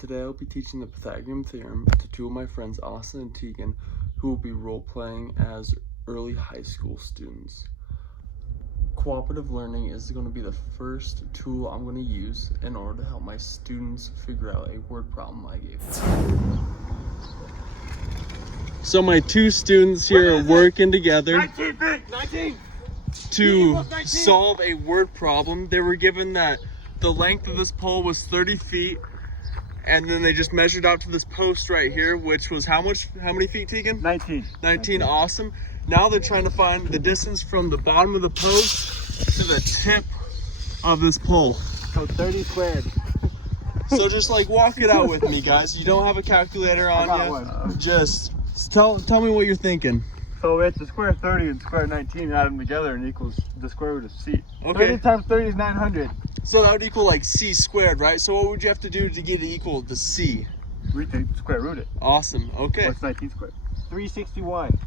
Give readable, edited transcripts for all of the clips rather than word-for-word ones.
Today I'll be teaching the Pythagorean theorem to two of my friends, Austin and Tegan, who will be role-playing as early high school students. Cooperative learning is going to be the first tool I'm going to use in order to help my students figure out a word problem I gave them. So my two students here are working together to solve a word problem. They were given that the length of this pole was 30 feet, and then they just measured out to this post right here, which was how many feet, Tegan? 19, awesome. Now they're trying to find the distance from the bottom of the post to the tip of this pole. So 30 squared. So just like walk it out with me, guys. You don't have a calculator on you. Just tell me what you're thinking. So it's the square 30 and square 19, add them together and equals the square root of c. Okay. 30 times 30 is 900. So that would equal like c squared, right? So what would you have to do to get it equal to c? We take square root it. Awesome, okay. What's 19 squared? 361.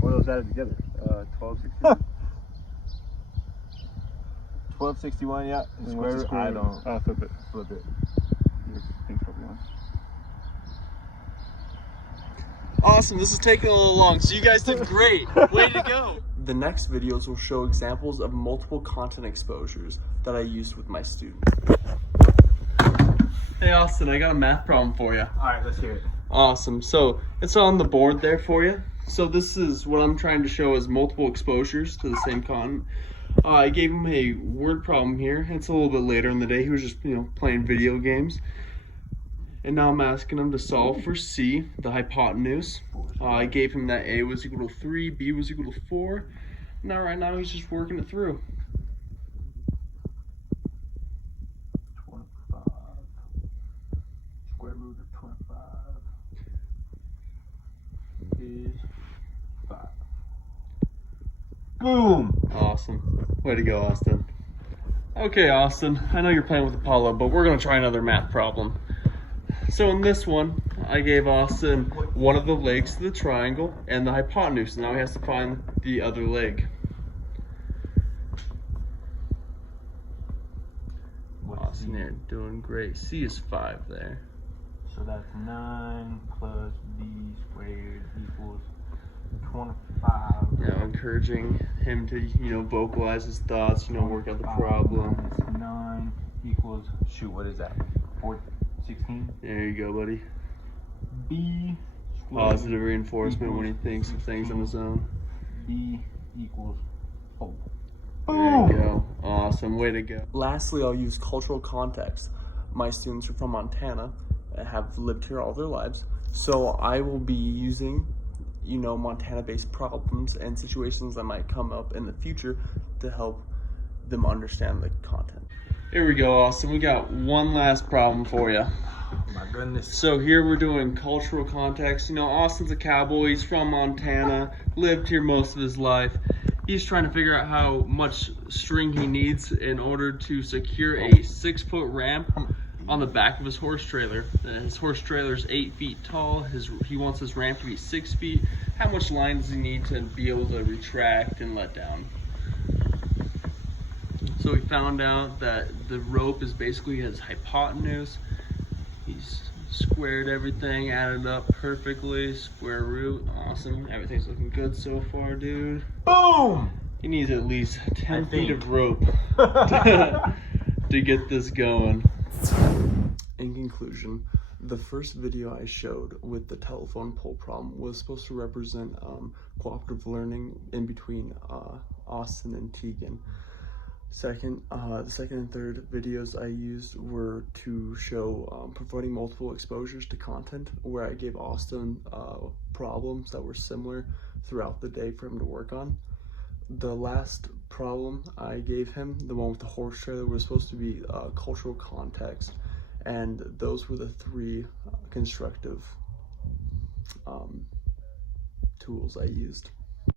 What are those added together? 1261. 1261, yeah. And square root? I don't. Flip it. Awesome, this is taking a little long, so you guys did great. Way to go. The next videos will show examples of multiple content exposures that I used with my students. Hey Austin, I got a math problem for you. Alright, let's hear it. Awesome, so it's on the board there for you. So this is what I'm trying to show as multiple exposures to the same content. I gave him a word problem here. It's a little bit later in the day. He was just, playing video games. And now I'm asking him to solve for C, the hypotenuse. I gave him that A was equal to 3, B was equal to 4. Now right now he's just working it through. 25. Square root of 25 is 5. Boom! Awesome. Way to go, Austin. Okay, Austin, I know you're playing with Apollo, but we're going to try another math problem. So in this one, I gave Austin one of the legs to the triangle and the hypotenuse. Now he has to find the other leg. Austin, you're doing great. C is 5 there. So that's 9 plus b squared equals 25. Yeah, encouraging him to, vocalize his thoughts, work out the problem. Minus 9 equals, shoot, what is that? 16? There you go, buddy. B Positive reinforcement when he thinks of things on his own. B equals 4. There you go. Awesome. Way to go. Lastly, I'll use cultural context. My students are from Montana and have lived here all their lives. So I will be using, Montana-based problems and situations that might come up in the future to help them understand the content. Here we go, Austin. We got one last problem for you. Oh my goodness. So here we're doing cultural context. Austin's a cowboy. He's from Montana, lived here most of his life. He's trying to figure out how much string he needs in order to secure a 6-foot ramp on the back of his horse trailer. His horse trailer is 8 feet tall. He wants his ramp to be 6 feet. How much line does he need to be able to retract and let down? So we found out that the rope is basically his hypotenuse. He's squared everything, added up perfectly, square root, awesome. Everything's looking good so far, dude. Boom! He needs at least 10 feet of rope to get this going. In conclusion, the first video I showed with the telephone pole problem was supposed to represent cooperative learning in between Austin and Tegan. The second and third videos I used were to show providing multiple exposures to content, where I gave Austin problems that were similar throughout the day for him to work on. The last problem I gave him, the one with the horse trailer, was supposed to be cultural context, and those were the 3 constructive tools I used.